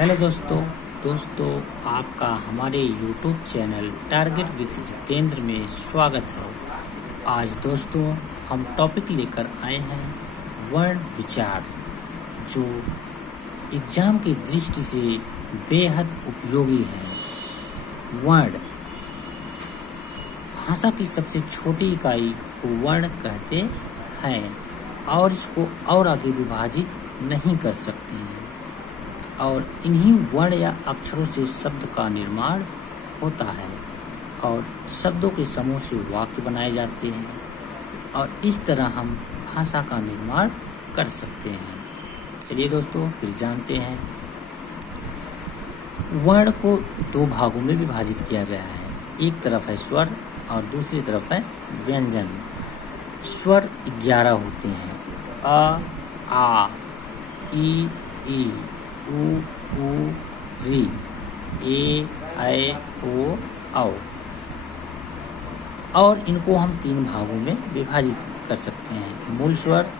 Hello दोस्तों आपका हमारे YouTube channel target with Jitendra में स्वागत है। आज दोस्तों हम टॉपिक लेकर आए हैं वर्ण विचार, जो एग्जाम की दृष्टि से बेहद उपयोगी है। वर्ण भाषा की सबसे छोटी इकाई को वर्ण कहते हैं और इसको और आगे विभाजित नहीं कर सकते हैं, और इन्हीं वर्ण या अक्षरों से शब्द का निर्माण होता है और शब्दों के समूह से वाक्य बनाए जाते हैं, और इस तरह हम भाषा का निर्माण कर सकते हैं। चलिए दोस्तों फिर जानते हैं। वर्ण को दो भागों में विभाजित किया गया है। एक तरफ है स्वर और दूसरी तरफ है व्यंजन। स्वर 11 होते हैं। अ, आ, ई, उ, री, ए, ऐ, ओ, औ। और इनको हम 3 भागों में विभाजित कर सकते हैं। मूल स्वर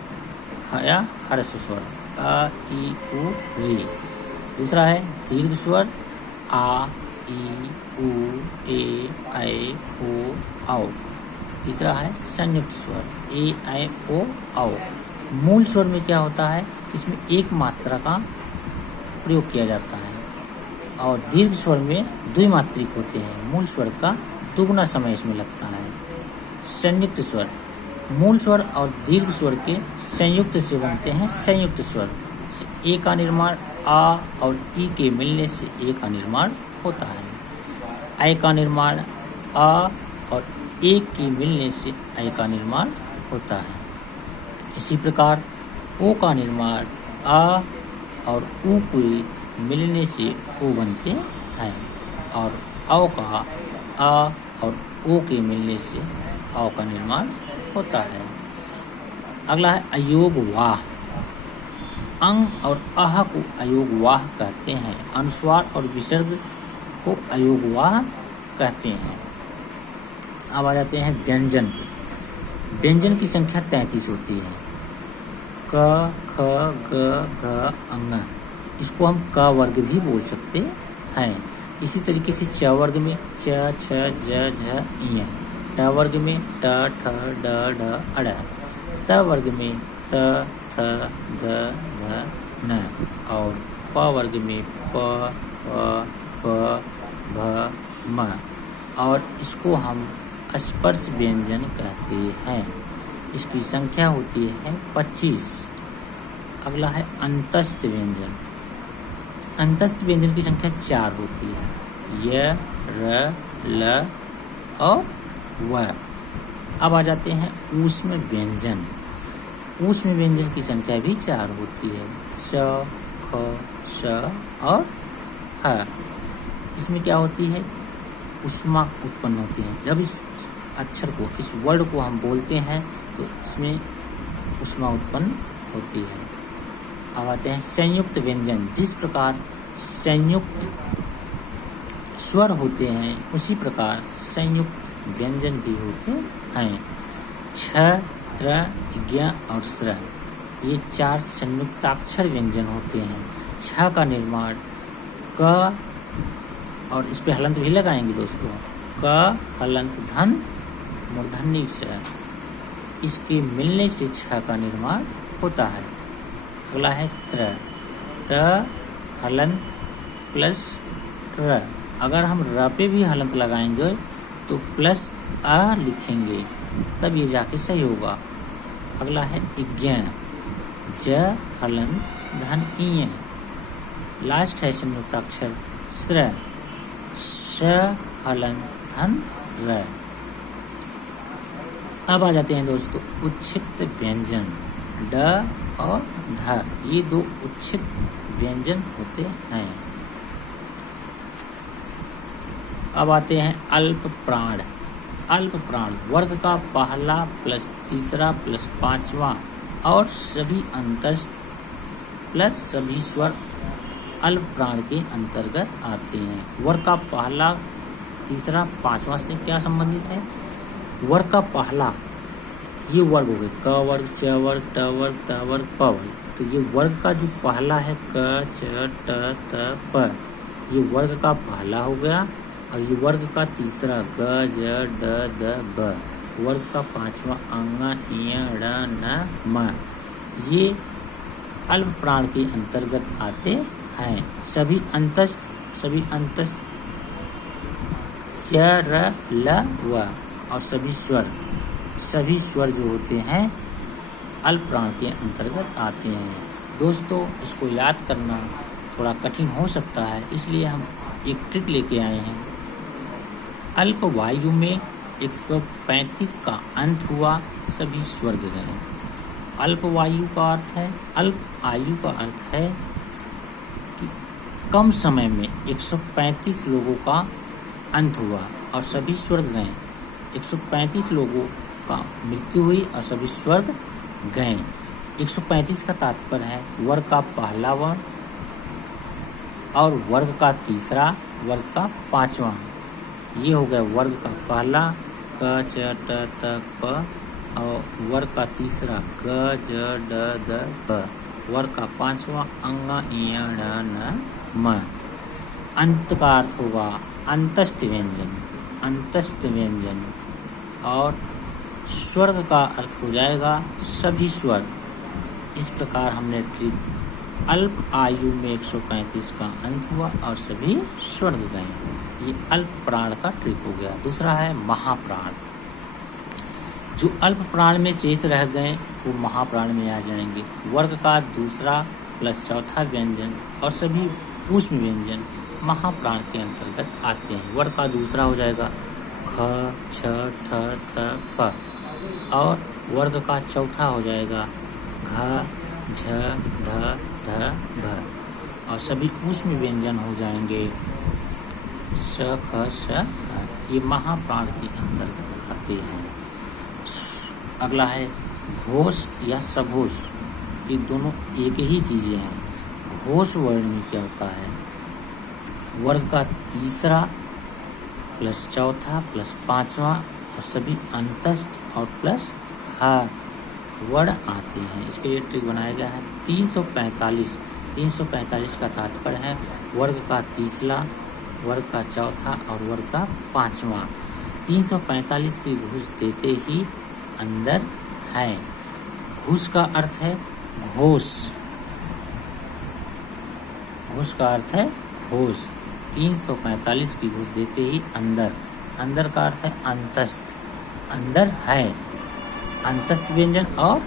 या ह्रस्व स्वर अ, ई, उ, री। दूसरा है दीर्घ स्वर आ, ई, उ, ए, ऐ, ओ, औ। तीसरा है संयुक्त स्वर ए, ऐ, ओ, औ। मूल स्वर में क्या होता है, इसमें एक मात्रा का प्रयोग किया जाता है, और दीर्घ स्वर में द्विमात्रिक होते हैं। मूल स्वर का दुगना समय इसमें लगता है। संयुक्त स्वर मूल स्वर और दीर्घ स्वर के संयुक्त से बनते हैं संयुक्त स्वर। ए का निर्माण आ और ई के मिलने से ए का निर्माण होता है। ऐ का निर्माण आ और ए के मिलने से ऐ का निर्माण होता है। इसी प्रकार ओ का निर्माण आ और ऊ के मिलने से ओ बनते हैं, और औ का आ और ओ के मिलने से औ का निर्माण होता है। अगला है अयोग वाह। अंग और आह को अयोग वाह कहते हैं। अनुस्वार और विसर्ग को अयोग वाह कहते हैं। अब आ जाते हैं व्यंजन पे। व्यंजन की संख्या 33 होती है। क, ख, ग, घ, अंग। इसको हम क वर्ग भी बोल सकते हैं। इसी तरीके से च वर्ग में च, छ, ज, झ, ञ। ट वर्ग में ट, ठ, ड, ढ, अड़। त वर्ग में त, थ, ध, ध, न। और प वर्ग में प, फ, प, भ, म। और इसको हम स्पर्श व्यंजन कहते हैं। इसकी संख्या होती है 25। अगला है अंतस्थ व्यंजन। अंतस्थ व्यंजन की संख्या 4 होती है। य, र, ल और व। अब आ जाते हैं ऊष्म व्यंजन। ऊष्म व्यंजन की संख्या भी 4 होती है। स, ख, श और ह। इसमें क्या होती है, ऊष्मा उत्पन्न होती है। जब इस अक्षर को, इस वर्ड को हम बोलते हैं तो इसमें ऊष्मा उत्पन्न होती है। अब आते हैं संयुक्त व्यंजन। जिस प्रकार संयुक्त स्वर होते हैं उसी प्रकार संयुक्त व्यंजन भी होते हैं। छ, त्र, ज्ञ और स्र, ये 4 संयुक्ताक्षर व्यंजन होते हैं। छ का निर्माण क, और इस पे हलंत भी लगाएंगे दोस्तों। क हलंत धन मूर्धन्य से, इसके मिलने से छ का निर्माण होता है। अगला है त्र। त हलंत प्लस र। अगर हम र पे भी हलंत लगाएंगे तो प्लस अ लिखेंगे, तब ये जाके सही होगा। अगला है इज्ञ। ज हलंत धन इ। लास्ट है संयुक्ताक्षर स्र। श हलंत धन र। अब आ जाते हैं दोस्तों उच्छिष्ट व्यंजन। ड और ढ, ये 2 उच्छिष्ट व्यंजन होते हैं। अब आते हैं अल्प प्राण। अल्प प्राण वर्ग का पहला प्लस तीसरा प्लस पांचवा और सभी अंतस्थ प्लस सभी स्वर अल्प प्राण के अंतर्गत आते हैं। वर्ग का पहला, तीसरा, पांचवा से क्या संबंधित है? वर्ग का पहला ये वर्ग हो गए, क वर्ग, च वर्ग, ट वर्ग, त वर्ग, प वर्ग। तो ये वर्ग का जो पहला है क च ट त प, ये वर्ग का पहला हो गया। और ये वर्ग का तीसरा ग ज ड द ब, वर्ग का पांचवा अंग इ ड़ न म, ये अल्प प्राण के अंतर्गत आते हैं। सभी अंतस्थ य र ल व और सभी स्वर जो होते हैं अल्प प्राण के अंतर्गत आते हैं। दोस्तों, इसको याद करना थोड़ा कठिन हो सकता है, इसलिए हम एक ट्रिक लेके आए हैं। अल्प वायु में 135 का अंत हुआ, सभी स्वर्ग गए। अल्प आयु का अर्थ है कि कम समय में 135 लोगों का अंत हुआ और सभी स्वर्ग गए। 135 लोगों का मृत्यु हुई और सभी स्वर्ग गए। 135 का तात्पर्य है वर्ग का पहला वर्ण और वर्ग का तीसरा, वर्ग का पांचवा। ये हो गया वर्ग का पहला क च ट त प और वर्ग का तीसरा ग ज ड द प, वर्ग का पांचवा अंग इ ण न म। अंत का अर्थ होगा अंतस्थ व्यंजन और स्वर्ग का अर्थ हो जाएगा सभी स्वर्ग। इस प्रकार हमने ट्रिक अल्प आयु में 135 का अंत हुआ और सभी स्वर्ग गए। ये अल्प प्राण का ट्रिक हो गया। दूसरा है महाप्राण। जो अल्प प्राण में शेष रह गए वो महाप्राण में आ जाएंगे। वर्ग का दूसरा प्लस चौथा व्यंजन और सभी ऊष्म व्यंजन महाप्राण के अंतर्गत आते हैं। वर्ग का दूसरा हो जाएगा ख छ ठ थ फ और वर्ग का चौथा हो जाएगा घ झ ढ ध भ और सभी ऊष्म व्यंजन हो जाएंगे स ख स ह। ये महाप्राण के अंतर्गत आते हैं। अगला है घोष या सघोष। ये दोनों एक ही चीजें हैं। घोष वर्ण में क्या होता है, वर्ग का तीसरा प्लस चौथा प्लस पांचवा और सभी अंतस्थ और प्लस ह वर्ण आते हैं। इसके लिए ट्रिक बनाया गया है 345 का तात्पर्य है वर्ग का तीसरा, वर्ग का चौथा और वर्ग का पांचवा। 345 की घूस देते ही अंदर है। घूस का अर्थ है घोष, घूस का अर्थ है घोष। 345 की घूस देते ही अंदर का अर्थ है अंतस्थ, अंदर है, अंतस्थ व्यंजन और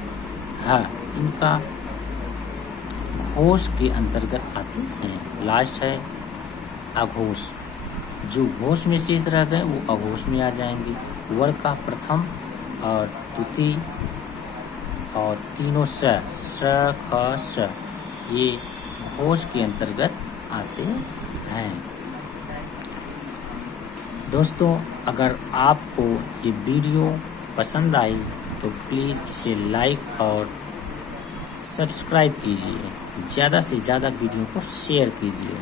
है, इनका घोष के अंतर्गत आते हैं। लास्ट है अघोष। जो घोष में शेष रह गए वो अघोष में आ जाएंगे। वर्ग का प्रथम और द्वितीय और तीनों स ख स, ये घोष के अंतर्गत आते हैं। दोस्तों, अगर आपको ये वीडियो पसंद आई तो प्लीज़ इसे लाइक और सब्सक्राइब कीजिए। ज़्यादा से ज़्यादा वीडियो को शेयर कीजिए।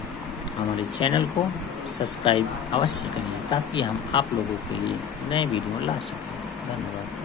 हमारे चैनल को सब्सक्राइब अवश्य करिए ताकि हम आप लोगों के लिए नए वीडियो ला सकें। धन्यवाद।